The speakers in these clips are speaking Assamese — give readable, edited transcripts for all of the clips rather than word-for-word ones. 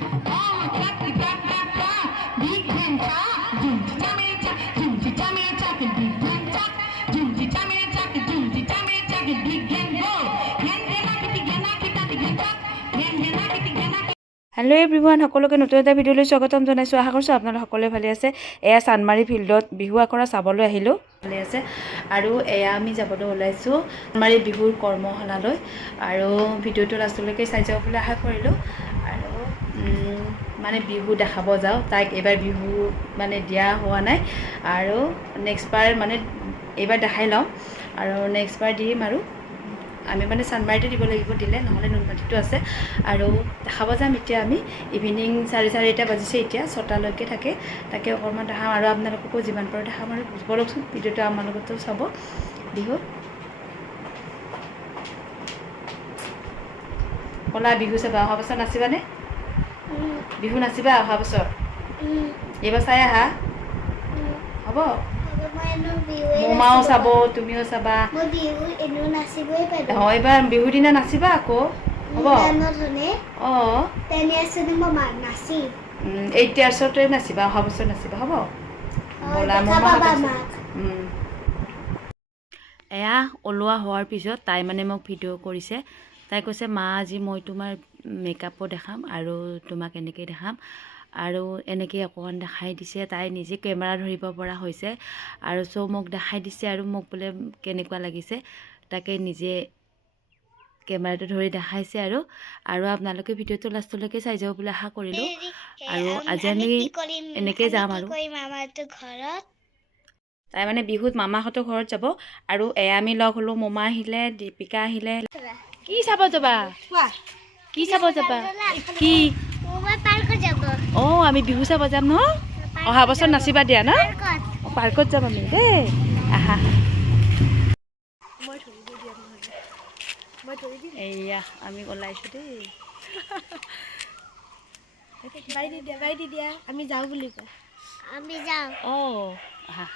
हेलो एभ्रिवान সকলোকে নতুন এটা ভিডিঅ'লৈ স্বাগতম জনাইছো। আশা কৰিছো আপোনালোক সকলোৱে ভালে আছে। এয়া চানমাৰী ফিল্ডত বিহু আখৰা চাবলৈ আহিলো, ভালে আছে। আৰু এয়া আমি যাবলৈ ওলাইছো চানমাৰী বিহুৰ কৰ্মশালালৈ। আৰু ভিডিঅ'টো লাষ্টলৈকে চাই যাব বুলি আশা কৰিলো। আৰু মানে বিহু দেখাব যাওঁ তাইক। এবাৰ বিহু মানে দিয়া হোৱা নাই, আৰু নেক্সট বাৰ মানে এইবাৰ দেখাই লওঁ, আৰু নেক্সট বাৰ দিম। আৰু আমি মানে চানমাৰীতে দিব লাগিব, দিলে নহ'লে নুনমাটিতো আছে। আৰু দেখাব যাম এতিয়া আমি। ইভিনিং 4:30 বাজিছে এতিয়া, 6টালৈকে থাকে। তাকে অকণমান দেখাম আৰু আপোনালোককো যিমান পাৰোঁ দেখাম। আৰু বলকচোন ভিডিঅ'টো আমাৰ লগতো চাব। বিহু ক'লা বিহু চাবা, অহা বছৰ নাচিবানে? বিহু নাচিবা অহা বছৰ? এইবাৰ চাই আহা, হ'ব? মোমাও চাব, তুমিও চাবা। অঁ, এইবাৰ বিহুৰ দিনা নাচিবা আকৌ, হ'ব? অঁ, 8 ইয়াৰ্ছতে নাচিবা, অহা বছৰ নাচিবা, হ'ব? ব'লা এয়া ওলোৱা হোৱাৰ পিছত তাই মানে মোক ভিডিঅ' কৰিছে। তাই কৈছে, মা আজি মই তোমাৰ মেকআপো দেখাম আৰু তোমাক এনেকৈ দেখাম। আৰু এনেকৈ অকণমান দেখাই দিছে। তাই নিজে কেমেৰা ধৰিব পৰা হৈছে, আৰু চব মোক দেখাই দিছে। আৰু মোক বোলে কেনেকুৱা লাগিছে তাকে নিজে কেমেৰাটো ধৰি দেখাইছে। আৰু আপোনালোকে ভিডিঅ'টো লাষ্টলৈকে চাই যাব বুলি আশা কৰিলোঁ। আৰু আজি আমি এনেকৈ যাম। আৰু তাই মানে বিহুত মামাহঁতৰ ঘৰত যাব। আৰু এয়া আমি লগ হ'লোঁ, মোমা আহিলে, দীপিকা আহিলে। কি চাব যাবা? কি চাব যাবা? কি? অঁ, আমি বিহু চাব যাম ন? অহা বছৰ নাচিবা দিয়া ন? পাৰ্কত যাম আমি দেই। আহা, এয়া আমি ওলাইছোঁ দেই। বাই দি দিয়া, আমি যাওঁ বুলি কয়। আমি যাওঁ। অঁ, আহা।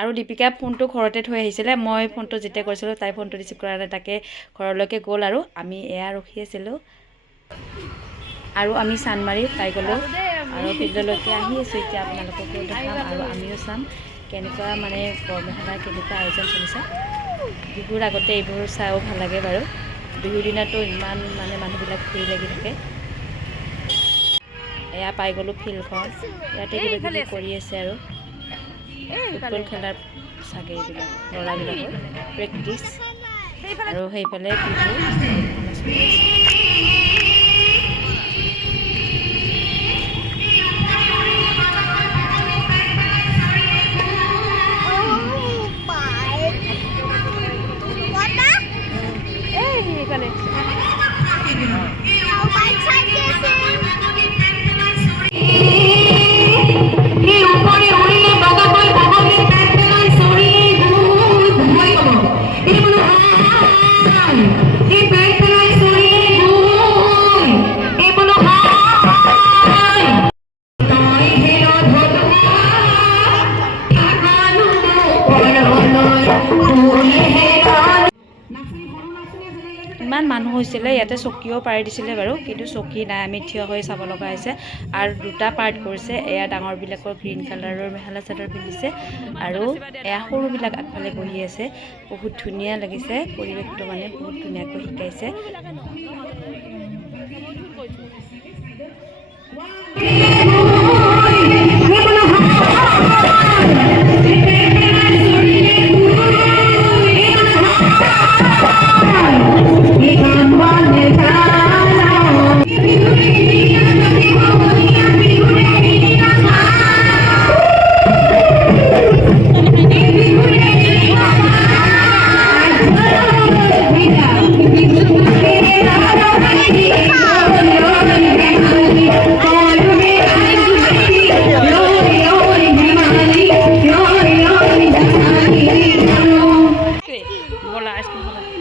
আৰু দীপিকাই ফোনটো ঘৰতে থৈ আহিছিলে। মই ফোনটো যেতিয়া কৰিছিলোঁ তাই ফোনটো ৰিচিভ কৰা নাই। তাকে ঘৰলৈকে গ'ল, আৰু আমি এয়া ৰখি আছিলোঁ। আৰু আমি চানমাৰীত পাই গ'লোঁ, আৰু ফিল্ডলৈকে আহি আছোঁ এতিয়া। আপোনালোককো দেখাম আৰু আমিও চাম কেনেকুৱা মানে কৰ্মশালাৰ কেনেকুৱা আয়োজন চলিছে। বিহুৰ আগতে এইবোৰ চাইও ভাল লাগে বাৰু। বিহুৰ দিনাতো ইমান মানে মানুহবিলাক ভিৰ লাগি থাকে। এয়া পাই গ'লোঁ ফিল্ডখন। ইয়াতে কিবা কিবি কৰি আছে, আৰু ফুটবল খেলাৰ চাগে এইবিলাক ল'ৰাবিলাকৰ প্ৰেক্টিচ। আৰু সেইফালে বিহু কৰ্মশালা চলি আছে। এইফালে ইমান মানুহ হৈছিলে, ইয়াতে চকীও পাৰি দিছিলে বাৰু, কিন্তু চকী নাই, আমি থিয় হৈ চাব লগা হৈছে। আৰু দুটা পাৰ্ট কৰিছে। এয়া ডাঙৰবিলাকৰ গ্ৰীণ কালাৰৰ মেখেলা চাদৰ পিন্ধিছে, আৰু এয়া সৰুবিলাক আগফালে বহি আছে। বহুত ধুনীয়া লাগিছে পৰিৱেশটো, মানে বহুত ধুনীয়াকৈ শিকাইছে।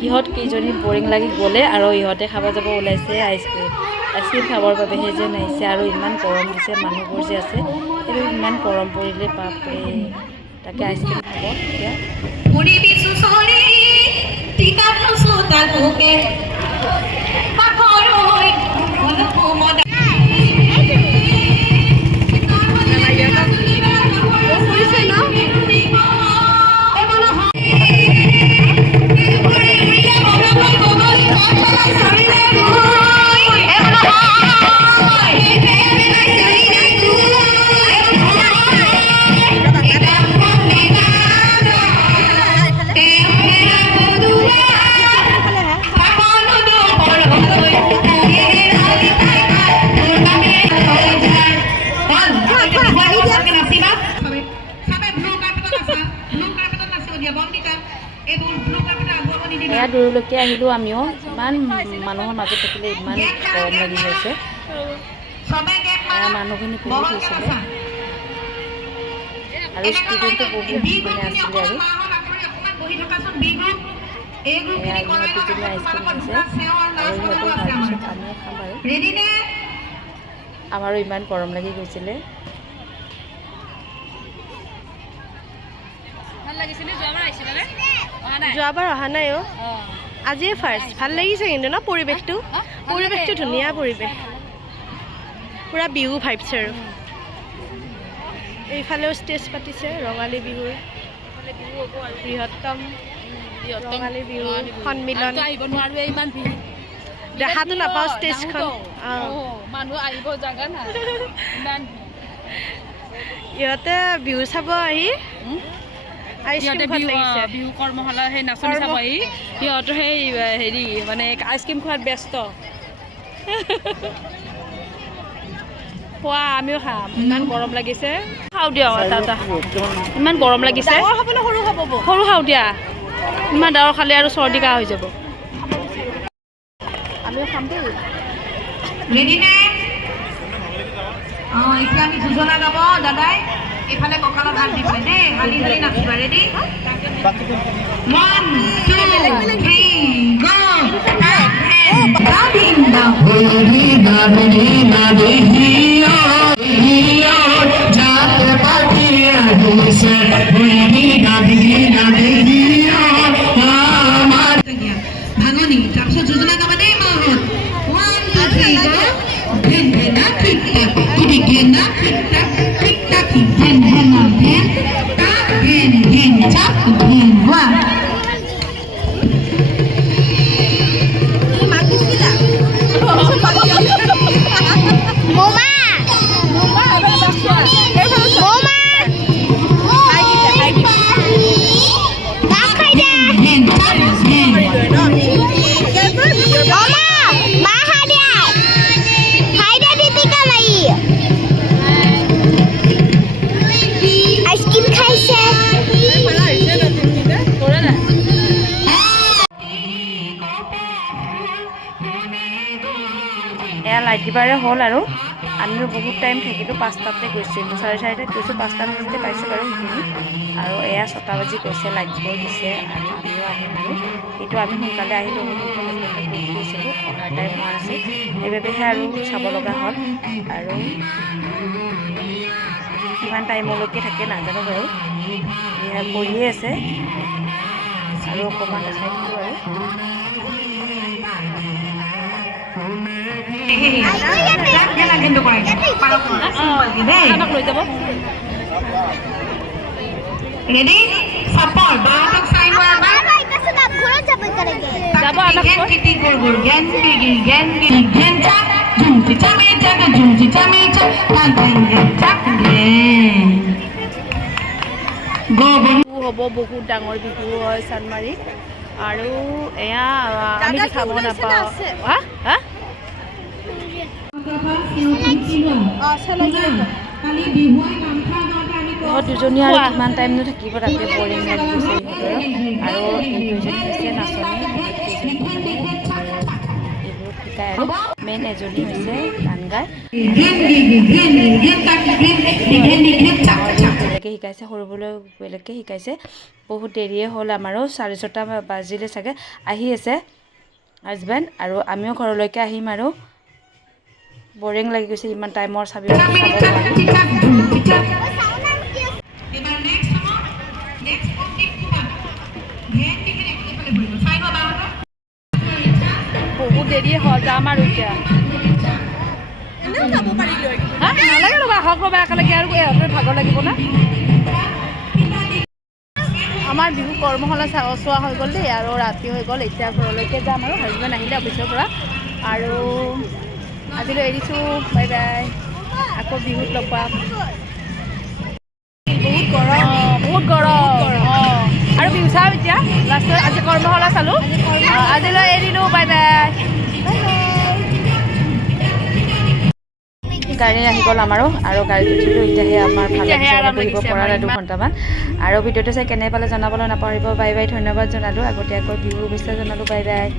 ইহঁত কেইজনী বৰিং লাগি গ'লে, আৰু ইহঁতে খাব যাব ওলাইছে আইচক্ৰীম। আইচক্ৰীম খাবৰ বাবেহে যেন আহিছে। আৰু ইমান গৰম দিছে, মানুহবোৰ যে আছে এইটো ইমান গৰম পৰিলে, বাপৰে। তাকে আইচক্ৰীম খাব এতিয়া। চাবলৈকে আহিলোঁ আমিও। ইমান মানুহৰ মাজত থাকিলে ইমান গৰম লাগি গৈছে। মানুহখিনি বহুত হৈছিলে আৰু ষ্টুডেণ্টো বহুত মানে আছিলে আৰু ইহঁত দুজনী আইচক্ৰীম খাইছে আৰু ইহঁতে খোৱাৰ পিছত আমিও খাম আৰু আমাৰো ইমান গৰম লাগি গৈছিলে। যোৱাবাৰ অহা নাই অ', আজিয়ে ফাৰ্ষ্ট। ভাল লাগিছে কিন্তু ন পৰিৱেশটো ধুনীয়া পৰিৱেশ, পুৰা বিহু ভাইবছ আৰু। এইফালেও ষ্টেজ পাতিছে ৰঙালী বিহুৰ বৃহত্তম ৰঙালী বিহু সন্মিলন। দেখাটো নাপাওঁ ষ্টেজখন। মানুহ আহিব জাগা নাই। ইহঁতে বিহু চাব আহি বিহু কৰ্মশালা সেই নাচনি চাব আহি সিহঁতৰ সেই হেৰি মানে আইচক্ৰীম খোৱাত ব্যস্ত। খোৱা আমিও খাম, ইমান গৰম লাগিছে। খাওঁ দিয়া এটা ইমান গৰম লাগিছে। সৰু খাওঁ দিয়া, ইমান ডাঙৰ খালে আৰু চৰ্দি কাহ হৈ যাব। আমিও খাম দেই। এতিয়া আমি যোজনা গাব দাদাই এইফালে কঁকালত হাত দিব দেই, হালি হালি নাচিবা। ৰেডি 1 2 3 গো। ভাঙনি তাৰপিছত যোজনা গাবা দেই মাহত 1 2 3 গো। ঘেন ঘেনা ঠিক তাক কিদি ঘেনা ঠিক তাক ঠিক তাক ঘেন ঘেনা ঘেন তাক ঘেন ঘেন চাক ঘেন ওয়া এয়া লাইট দিবাৰে হ'ল আৰু আমিও বহুত টাইম থাকিলোঁ। 5টাতে গৈছিলোঁ, 4:30টাত গৈছোঁ, 5টা বজাতে পাইছোঁ বাৰু সেইখিনি। আৰু এয়া 6টা বাজি গৈছে, লাইট বৰ দিছে আৰু আমিও আহিম আৰু কিন্তু আমি সোনকালে আহিলোঁ। কিন্তু হাজবেণ্ডক ৰখি আছিলোঁ, অহাৰ টাইম হোৱা নাছিল, সেইবাবেহে আৰু চাব লগা হ'ল। আৰু কিমান টাইমলৈকে থাকে নাজানো বাৰু, এয়া কৰিয়ে আছে আৰু অকণমান দেখাই দিলোঁ আৰু লৈ যাব। ৰেডি চাপৰ বাহঁতক চাই লোৱা এবাৰ। যাব আনক কিটি গুৰ গুৰ গেন বিগি গেন বিগি গেন চাক ঝুমচি চামে চাক ঝুমচি চামে চাক গেন গেন চাক গেন গো বিহু হ'ব, বহুত ডাঙৰ বিহু হয় চানমাৰীত। আৰু এয়া আমি খাব নাপাওঁ। হা হা দুজনী আৰু কিমান টাইমনো থাকিব তাতে, বৰিং লাগি গৈছে ইহঁতৰ। আৰু এইকেইজনী হৈছে নাচনী, এইবোৰ শিকায় আৰু মেইন এজনী হৈছে গান গায়। বেলেগে শিকাইছে, সৰুবোৰলৈ বেলেগকৈ শিকাইছে। বহুত দেৰিয়ে হ'ল আমাৰো, 6:30 বাজিলে চাগে। আহি আছে হাজবেণ্ড আৰু আমিও ঘৰলৈকে আহিম আৰু বৰিং লাগি গৈছে ইমান টাইমৰ চাব নোৱাৰি। বহুত দেৰিয়ে হ'ল, যাম আৰু এতিয়া। নালাগে ৰ'বা, হওক ৰ'বা একেলগে আৰু ইহঁতৰ ভাগৰ লাগিব না। আমাৰ বিহু কৰ্মশালা চোৱা হৈ গ'ল দেই, আৰু ৰাতি হৈ গ'ল। এতিয়া ঘৰলৈকে যাম আৰু হাজবেণ্ড আহিলে অফিচৰ পৰা। আৰু আজিলৈ এৰিছোঁ, বাই বাই। আকৌ বিহুত লগ পাম। বহুত গৰম অঁ। আৰু বিহু চাওঁ এতিয়া লাষ্টত। আজি কৰ্মশালা চালোঁ, আজিলৈ এৰিলোঁ, বাই বাই। গাড়ী আহি গ'ল আমাৰো আৰু গাড়ীত উঠিলোঁ এতিয়াহে আমাৰ ভাল লাগিছে বহিব পৰা নাই 2 ঘণ্টামান আৰু ভিডিঅ'টো চাই কেনে পালে জনাবলৈ নাপাহৰিব বাই বাই ধন্যবাদ জনালোঁ আগতীয়াকৈ বিহু শুভেচ্ছা জনালোঁ বাই বাই